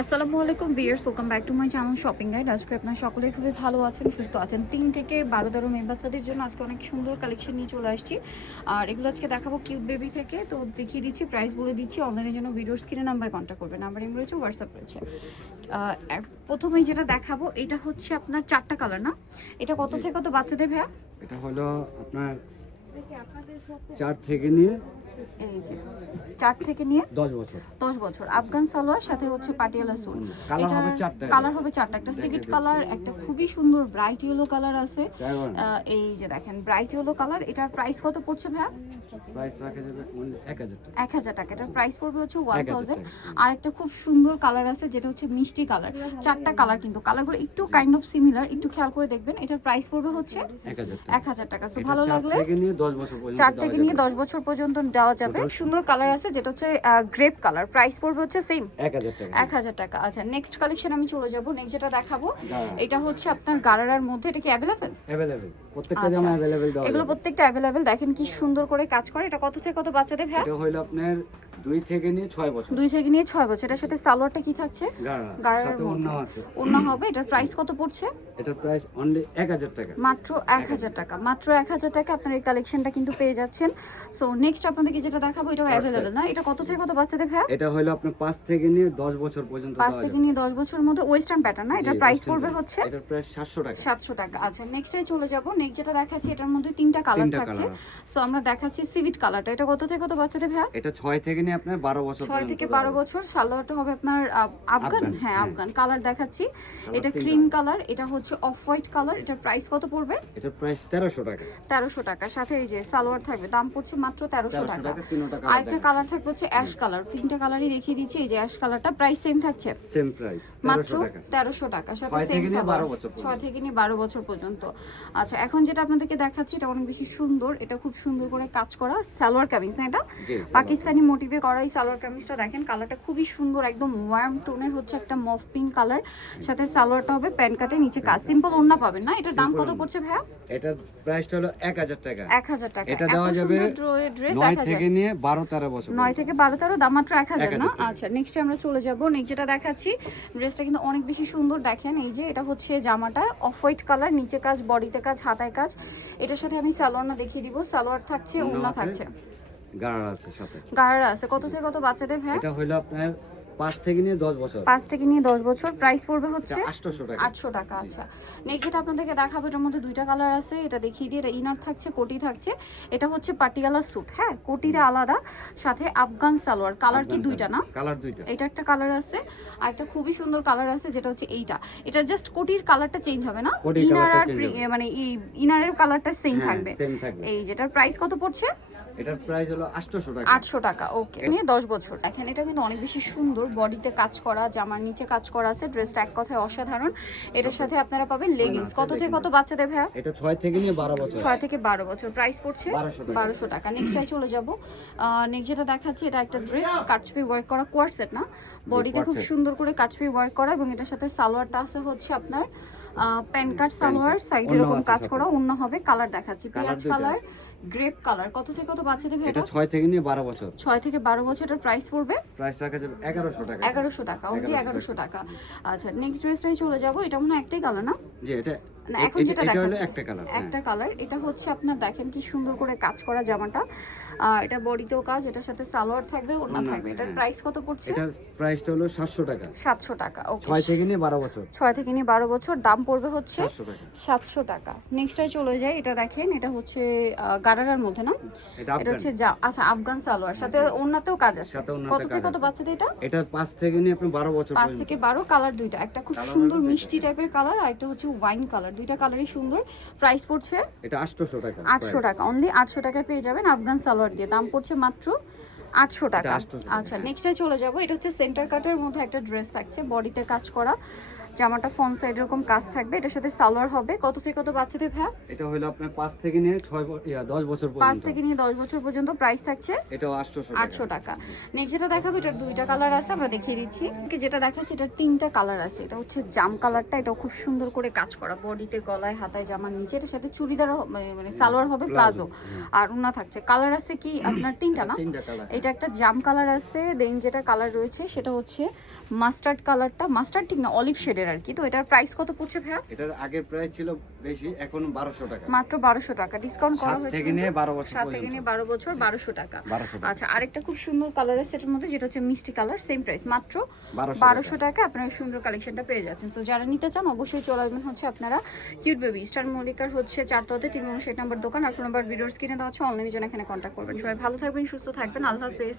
আসসালামু আলাইকুম বিয়ার্স welcome back to my channel shopping guide. আজকে আপনার সকলে খুবই ভালো আছেন সুস্থ আছেন। তিন থেকে বারো তেরো মেয়ে বাচ্চাদের জন্য আজকে অনেক সুন্দর কালেকশন নিয়ে চলে আসছি। আর এগুলো আজকে দেখাবো কিউট বেবি থেকে। তো দেখিয়ে দিচ্ছি প্রাইস বলে দিচ্ছি। অনলাইনের জন্য ভিডিওর স্ক্রিনে নাম্বার কন্ট্যাক্ট করবেন। নাম্বার এম রয়েছে হোয়াটসঅ্যাপ রয়েছে। প্রথমেই যেটা দেখাবো এটা হচ্ছে আপনার চারটা কালার না? এটা কত থেকে কত বাচ্চাদের ভাইয়া? এটা হলো আপনার চার থেকে নিয়ে এই যে চার থেকে নিয়ে দশ বছর। দশ বছর। আফগান সালোয়ার সাথে হচ্ছে পাটিয়ালা সুট এটা কালার হবে চারটা। একটা সিভিট কালার একটা খুবই সুন্দর ব্রাইট ইয়েলো কালার আছে। এই যে দেখেন ব্রাইট ইয়েলো কালার এটার প্রাইস কত পড়ছে ভাইয়া? প্রাইস রাখা যাবে only এক হাজার টাকা। এক হাজার টাকা এটার প্রাইস পড়বে হচ্ছে 1000 আর একটা খুব সুন্দর কালার আছে যেটা হচ্ছে মিষ্টি কালার চারটা কালার কিন্তু কালারগুলো একটু কাইন্ড অফ সিমিলার একটু খেয়াল করে দেখবেন এটার প্রাইস পড়বে হচ্ছে এক হাজার টাকা। এক হাজার টাকা। সো ভালো চার লাগলে থেকে নিয়ে দশ বছর পর্যন্ত চার থেকে নিয়ে দশ বছর পর্যন্ত দেওয়া যাবে। সুন্দর কালার আছে যেটা হচ্ছে গ্রেপ কালার প্রাইস পড়বে হচ্ছে সেম এক হাজার টাকা। আচ্ছা নেক্সট কালেকশন আমি চলে যাব নেক্সট যেটা দেখাবো এটা হচ্ছে আপনার গারারার মধ্যে এটা কি প্রত্যেকটা আচ্ছা। জামা এগুলো প্রত্যেকটা দেখেন কি সুন্দর করে কাজ করে? এটা কত থেকে কত বাচ্চাদের ভ্যা এটা হলো আপনার দুই থেকে নিয়ে ছয় বছর। দুই থেকে নিয়ে ছয় বছর। এটার সাথে সালোয়ারটা কি থাকছে? গাড়ার অন্য মধ্যে। হবে? এটার প্রাইস কত পড়ছে? এটার প্রাইস অনলি এক হাজার টাকা। মাত্র এক হাজার টাকা। মাত্র এক হাজার টাকা আপনার এই কালেকশনটা কিন্তু পেয়ে যাচ্ছেন। সো নেক্সট আপনাদেরকে যেটা দেখাবো এটাও অ্যাভেলেবেল না? এটা কত থেকে কত বাচ্চাদের ভ্যা এটা হলো আপনার পাঁচ থেকে নিয়ে দশ বছর পর্যন্ত পাঁচ থেকে নিয়ে দশ বছরের মধ্যে ওয়েস্টার্ন প্যাটার্ন না? এটার প্রাইস পড়বে হচ্ছে এটার প্রাইস সাতশো টাকা। সাতশো টাকা। আচ্ছা নেক্সটে চলে যাব। নেক্সট যেটা দেখাচ্ছি এটার মধ্যে তিনটা কালার থাকছে। সো আমরা দেখাচ্ছি সিভিট কালারটা এটা কত থেকে কত বাচ্চাদের ভাইয়া? এটা ছয় থেকে নিয়ে আপনার বারো বছর ছয় থেকে দেওয়া বারো যাবে। বছর সালোয়ারটা হবে আপনার আফগান। হ্যাঁ হ্যাঁ। আফগান। কালার দেখাচ্ছি। এটা ক্রিম কালার এটা হচ্ছে অফ হোয়াইট কালার এটার প্রাইস কত পড়বে? এটার প্রাইস তেরোশো টাকা। তেরোশো টাকা। সাথে এই যে সালোয়ার থাকবে দাম পড়ছে মাত্র তেরোশো তেরোশো টাকা। টাকা তিনটা আরেকটা কালার থাকবে হচ্ছে অ্যাশ কালার তিনটা কালারই দেখিয়ে দিচ্ছি এই যে অ্যাশ কালারটা প্রাইস সেম থাকছে? সেম প্রাইস মাত্র তেরোশো টাকা। সাথে ছয় সেম থেকে নিয়ে বারো বছর পর্যন্ত। ছয় থেকে নিয়ে বারো বছর পর্যন্ত। আচ্ছা এখন যেটা আপনাদেরকে দেখাচ্ছি এটা অনেক বেশি সুন্দর। এটা খুব সুন্দর করে কাজ করা সালোয়ার কামিজ না? এটা পাকিস্তানি মোটিভে করা এই সালোয়ার কামিজটা দেখেন কালারটা খুবই সুন্দর একদম ওয়ার্ম টোনের হচ্ছে একটা মফ পিঙ্ক কালার সাথে সালোয়ারটা হবে প্যান্ট কাটে নিচে কাজ। সিম্পল ওড়না পাবেন না এটার দাম কত পড়ছে ভাইয়া? এটার প্রাইসটা হলো এক হাজার টাকা। এক হাজার টাকা। এটা দেওয়া যাবে ড্রেস নয় এক হাজার। থেকে নিয়ে বারো তেরো বছর নয় থেকে বারো তেরো দাম মাত্র এক হাজার না? আচ্ছা নেক্সট আমরা চলে যাব। নেক্সট যেটা দেখাচ্ছি ড্রেসটা কিন্তু অনেক বেশি সুন্দর দেখেন এই যে এটা হচ্ছে জামাটা অফ হোয়াইট কালার নিচে কাজ বডিতে কাজ হাতায় কাজ। এটার সাথে আমি সালোয়ার না দেখিয়ে দিব সালোয়ার থাকছে ওড়না থাকছে। গাড়া আছে সাথে। গাড়া আছে। কত থেকে কত বাচ্চাদের ভ্যা এটা হলো আপনার পাঁচ থেকে নিয়ে দশ বছর। পাঁচ থেকে নিয়ে দশ বছর। প্রাইস পড়বে হচ্ছে আটশোশো টাকা। আটশো টাকা আচ্ছা। নেক্সট যেটা আপনাদেরকে দেখাবো এটার মধ্যে দুইটা কালার আছে। এটা দেখিয়ে দিয়ে এটা ইনার থাকছে কোটি থাকছে। এটা হচ্ছে পাটিয়ালা স্যুট হ্যাঁ? কোটিটা আলাদা। সাথে আফগান সালোয়ার। কালার কি দুইটা না? কালার দুইটা। এটা একটা কালার আছে। আর একটা খুবই সুন্দর কালার আছে যেটা হচ্ছে এইটা। এটা জাস্ট কোটির কালারটা চেঞ্জ হবে না? ইনার আর মানে এই ইনারের কালারটা সেম থাকবে। এই যেটার প্রাইস কত পড়ছে? এটার প্রাইস হলো আটশোশো টাকা। আটশো টাকা ওকে নিয়ে দশ বছর। দেখেন এটা কিন্তু অনেক বেশি সুন্দর বডিতে কাজ করা জামার নিচে কাজ করা আছে ড্রেসটা এক কথায় অসাধারণ। এটার সাথে আপনারা পাবেন লেগিংস কত থেকে কত বাচ্চাদের ভাইয়া? এটা ছয় থেকে নিয়ে বারো বছর। ছয় থেকে বারো বছর। প্রাইস পড়ছে 1200 টাকা। টাকা। নেক্সটাই চলে যাব। নেক্সট যেটা দেখাচ্ছি এটা একটা ড্রেস কাটছপি ওয়ার্ক করা কোয়ারসেট না? বডিতে খুব সুন্দর করে কাটছপি ওয়ার্ক করা এবং এটার সাথে সালোয়ারটা আছে হচ্ছে আপনার প্যান কার্ড সালোয়ার সাইড এরকম কাজ করা অন্য হবে কালার দেখাচ্ছি। পেঁয়াজ কালার গ্রেপ কালার কত থেকে কত বাচ্চা দেবে এটা এটা ছয় থেকে নিয়ে বারো বছর। ছয় থেকে বারো বছর এটার প্রাইস পড়বে? প্রাইস রাখা যাবে এগারোশো টাকা। এগারোশো টাকা অনলি 1100 এগারোশো টাকা। আচ্ছা নেক্সট ড্রেসটাই চলে যাব এটা মনে হয় একটাই কালার না? জি এটা না এখন যেটা দেখাচ্ছি একটা কালার এটা হচ্ছে আপনার দেখেন কি সুন্দর করে কাজ করা জামাটা। এটা বডিতেও কাজ এটার সাথে সালোয়ার থাকবে ওড়না থাকবে। এটার হ্যাঁ। প্রাইস কত পড়ছে? এটার প্রাইসটা হলো সাতশো টাকা। সাতশো টাকা ওকে ছয় থেকে নিয়ে বারো বছর। ছয় থেকে নিয়ে বারো বছর দাম পড়বে হচ্ছে সাতশো টাকা। সাতশো চলে যায় এটা দেখেন এটা হচ্ছে গারারার মধ্যে না? এটা হচ্ছে আচ্ছা আফগান সালোয়ার সাথে ওড়নাতেও কাজ আছে। কত থেকে কত। বাচ্চাদের এটা? এটা পাঁচ থেকে নিয়ে আপনি বারো বছর পাঁচ পর্যন্ত। থেকে বারো কালার দুইটা। একটা খুব সুন্দর মিষ্টি টাইপের কালার আর একটা হচ্ছে ওয়াইন কালার দুইটা কালারই সুন্দর। প্রাইস পড়ছে এটা আটশোশো টাকা আটশো টাকা। অনলি আটশো টাকায় পেয়ে যাবেন আফগান সালোয়ার দিয়ে। দাম পড়ছে মাত্র আটশো টাকা। আচ্ছা নেক্সটে চলে যাব। এটা হচ্ছে সেন্টার কাটের মধ্যে একটা ড্রেস থাকছে বডিতে কাজ করা। জামাটা ফ্রন্ট সাইড এরকম কাজ থাকবে। এটার সাথে সালোয়ার হবে। কত থেকে কত বাচ্চাদের ভ্যা এটা হলো আপনার পাঁচ থেকে নিয়ে ছয় ব- ইয়া, দশ বছর পাঁচ পর্যন্ত। থেকে নিয়ে দশ বছর পর্যন্ত প্রাইস থাকছে এটাও আটশোশো আটশো টাকা। নেক্সট যেটা দেখাবো এটার দুইটা কালার আছে আমরা দেখিয়ে দিচ্ছি। যেটা দেখাচ্ছি এটার তিনটা কালার আছে। এটা হচ্ছে জাম কালারটা এটাও খুব সুন্দর করে কাজ করা। বডিতে গলায় হাতায় জামার নিচে। এটার সাথে চুড়িদার মানে- মানে সালোয়ার হবে প্লাজো। আর উন্না থাকছে। কালার আছে কি? আপনার তিনটা না? এটা এটা একটা জাম কালার আছে দেন যেটা কালার রয়েছে সেটা হচ্ছে মাস্টার্ড কালারটা। মাস্টার্ড ঠিক না অলিভ শেডের আর কি। তো এটার প্রাইস কত পড়ছে ভাইয়া? এটার আগের প্রাইস ছিল বেশি এখন বারোশো টাকা। মাত্র বারোশো টাকা। ডিসকাউন্ট করা হয়েছে থেকে নিয়ে কিন্তু? বারো বছর সাত থেকে নিয়ে বারো বছর বারোশো টাকা। আচ্ছা আরেকটা খুব সুন্দর কালার আছে এটার মধ্যে যেটা হচ্ছে মিষ্টি কালার সেম প্রাইস মাত্র বারোশো বারোশো টাকা। আপনারা সুন্দর কালেকশনটা পেয়ে যাচ্ছেন। সো যারা নিতে চান অবশ্যই চলে আসবেন হচ্ছে আপনারা কিউট বেবি স্টার মল্লিকার হচ্ছে চারতলাতে তিন নম্বর সেট নাম্বার দোকান আর ফোন নাম্বার ভিডিওর স্ক্রিনে দেওয়া হচ্ছে অনলাইনের জন্য এখানে কন্ট্যাক্ট করবেন। সবাই ভালো থাকবেন সুস্থ থাকবেন আল্লাহ place